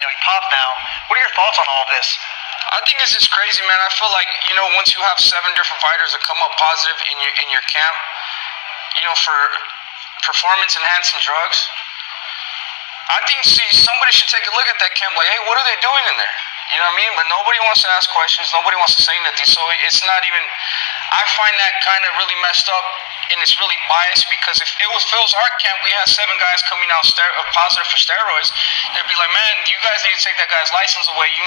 He popped now. What are your thoughts on all of this? I think it's just crazy, man. I feel like, once you have 7 different fighters that come up positive in your camp, for performance enhancing drugs, I think somebody should take a look at that camp like, hey, what are they doing in there? You know what I mean? But nobody wants to ask questions. Nobody wants to say nothing. So it's not even, I find that kind of really messed up, and it's really biased, because if it was Phil's Heart Camp, we had 7 guys coming out positive for steroids, they'd be like, man, you guys need to take that guy's license away. You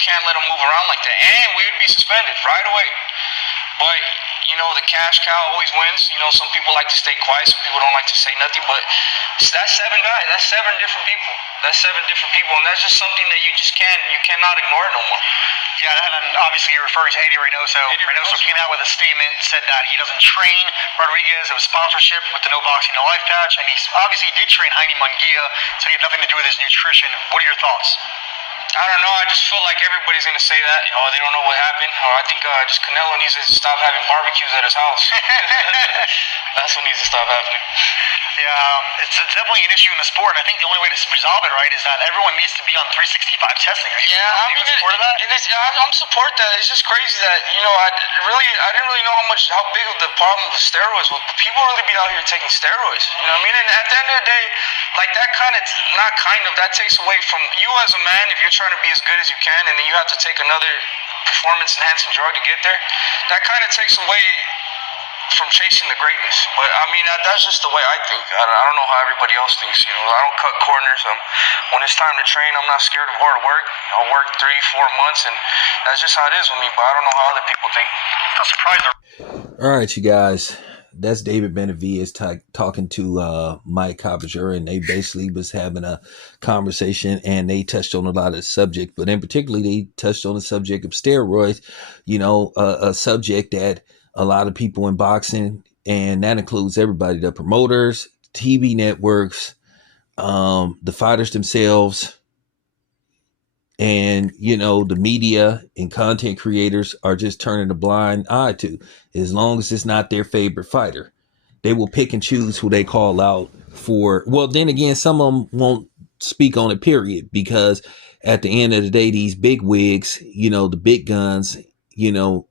can't let him move around like that. And we would be suspended right away. But, the cash cow always wins. Some people like to stay quiet. Some people don't like to say nothing. But that's 7 guys. That's 7 different people. And that's just something that you cannot ignore no more. Yeah, and obviously you're referring to Eddie Reynoso. Reynoso came out with a statement, said that he doesn't train Rodriguez. It was sponsorship with the No Boxing, No Life patch. And he obviously did train Jaime Munguia, so he had nothing to do with his nutrition. What are your thoughts? I don't know. I just feel like everybody's going to say that. They don't know what happened. Or I think just Canelo needs to stop having barbecues at his house. That's what needs to stop happening. Yeah, it's definitely an issue in the sport, and I think the only way to resolve it, right, is that everyone needs to be on 365 testing. Are you in support of that? I'm support that. It's just crazy that, I didn't really know how big of the problem with steroids was. People really be out here taking steroids. You know what I mean? And at the end of the day, like, that takes away from you as a man. If you're trying to be as good as you can, and then you have to take another performance enhancing drug to get there, that kind of takes away from chasing the greatness. But I mean, that's just the way I think. I don't know how everybody else thinks. I don't cut corners. When it's time to train, I'm not scared of hard work. I'll work 3-4 months, and that's just how it is with me. But I don't know how other people think. I'm surprised. All right, you guys. That's David Benavidez talking to Mike Coppinger, and they basically was having a conversation, and they touched on a lot of the subject, but in particular, they touched on the subject of steroids, a subject that a lot of people in boxing, and that includes everybody, the promoters, TV networks, the fighters themselves, and, the media and content creators are just turning a blind eye to. As long as it's not their favorite fighter, they will pick and choose who they call out for. Well, then again, some of them won't speak on it, period, because at the end of the day, these big wigs, the big guns,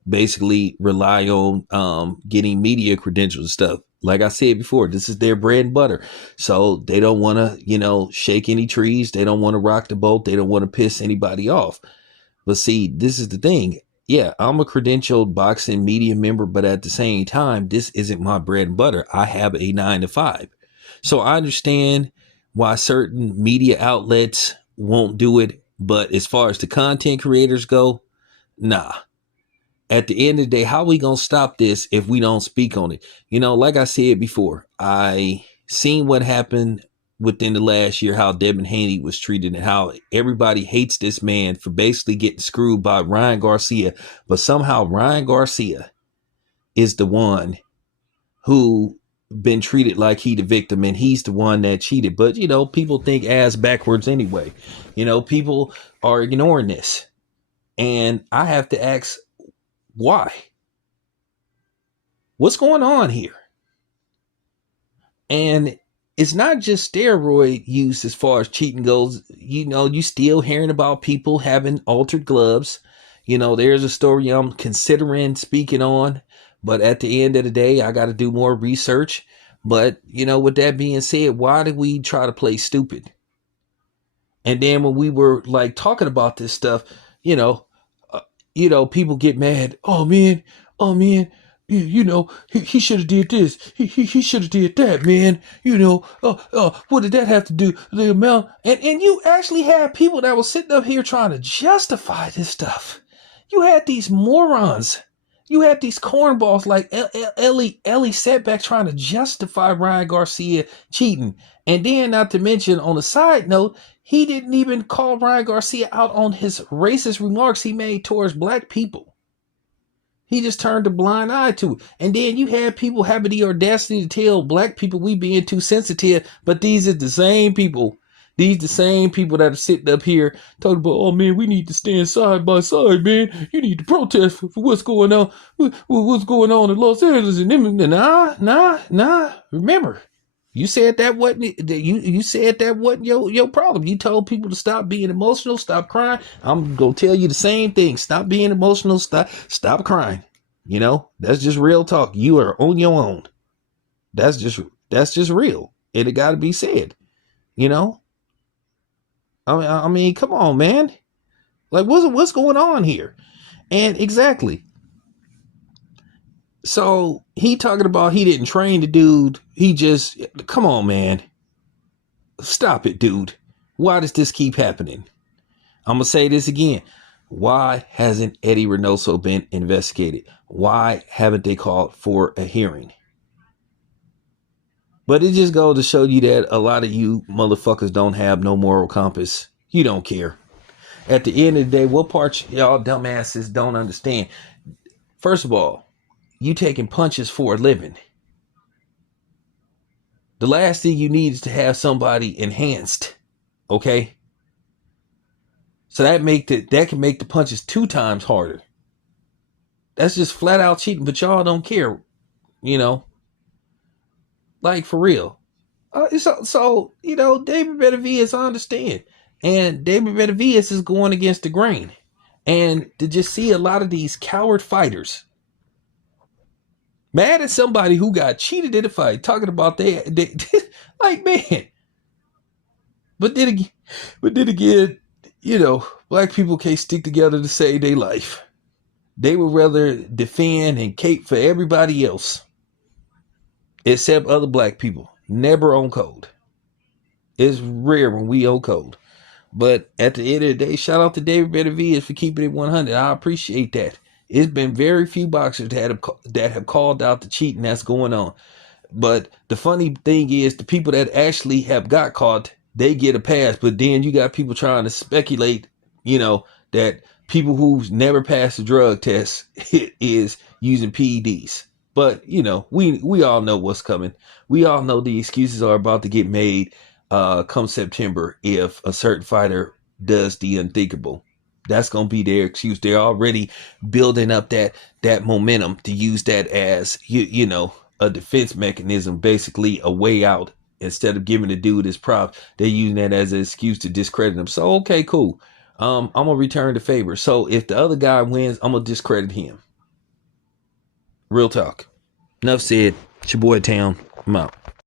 basically rely on getting media credentials and stuff. Like I said before, this is their bread and butter. So they don't want to, shake any trees. They don't want to rock the boat. They don't want to piss anybody off. But see, this is the thing. Yeah, I'm a credentialed boxing media member, but at the same time, this isn't my bread and butter. I have a 9-to-5. So I understand why certain media outlets won't do it. But as far as the content creators go, nah. At the end of the day, how are we going to stop this if we don't speak on it? Like I said before, I seen what happened within the last year, how Devin Haney was treated and how everybody hates this man for basically getting screwed by Ryan Garcia. But somehow Ryan Garcia is the one who been treated like he the victim, and he's the one that cheated. But, people think ass backwards anyway. People are ignoring this. And I have to ask, why? What's going on here? And it's not just steroid use as far as cheating goes. You still hearing about people having altered gloves. There's a story I'm considering speaking on, but at the end of the day, I got to do more research. But, with that being said, why do we try to play stupid? And then when we were like talking about this stuff, people get mad. Oh man, he should have did this. He should have did that, man. What did that have to do? The amount, and you actually had people that were sitting up here trying to justify this stuff. You had these morons. You had these cornballs like Ellie Setback trying to justify Ryan Garcia cheating. And then, not to mention, on a side note, he didn't even call Ryan Garcia out on his racist remarks he made towards black people. He just turned a blind eye to it. And then you had people having the audacity to tell black people we being too sensitive. But these are the same people. These the same people that are sitting up here talking about, oh man, we need to stand side by side, man. You need to protest for what's going on. What's going on in Los Angeles. And nah. Remember, You said that wasn't you said that wasn't your problem. You told people to stop being emotional, stop crying. I'm gonna tell you the same thing. Stop being emotional, stop crying. You know, that's just real talk. You are on your own. That's just real. And it gotta be said. You know? I mean, come on, man. Like what's going on here? And exactly. So he talking about he didn't train the dude. He just, come on, man. Stop it, dude. Why does this keep happening? I'm going to say this again. Why hasn't Eddie Reynoso been investigated? Why haven't they called for a hearing? But it just goes to show you that a lot of you motherfuckers don't have no moral compass. You don't care. At the end of the day, what part y'all dumbasses don't understand? First of all, you taking punches for a living. The last thing you need is to have somebody enhanced. Okay? So that can make the punches 2 times harder. That's just flat out cheating, but y'all don't care. You know? Like for real. So you know, David Benavidez, I understand. And David Benavidez is going against the grain. And to just see a lot of these coward fighters mad at somebody who got cheated in a fight, talking about they like, man. But then again, you know, black people can't stick together to save their life. They would rather defend and cape for everybody else, except other black people. Never on code. It's rare when we on code. But at the end of the day, shout out to David Benavidez for keeping it 100. I appreciate that. It's been very few boxers that have called out the cheating that's going on. But the funny thing is, the people that actually have got caught, they get a pass. But then you got people trying to speculate, you know, that people who've never passed a drug test is using PEDs. But, you know, we all know what's coming. We all know the excuses are about to get made come September if a certain fighter does the unthinkable. That's going to be their excuse. They're already building up that momentum to use that as, you know, a defense mechanism, basically a way out. Instead of giving the dude his props, they're using that as an excuse to discredit him. So, okay, cool. I'm going to return the favor. So if the other guy wins, I'm going to discredit him. Real talk. Enough said. It's your boy Town. I'm out.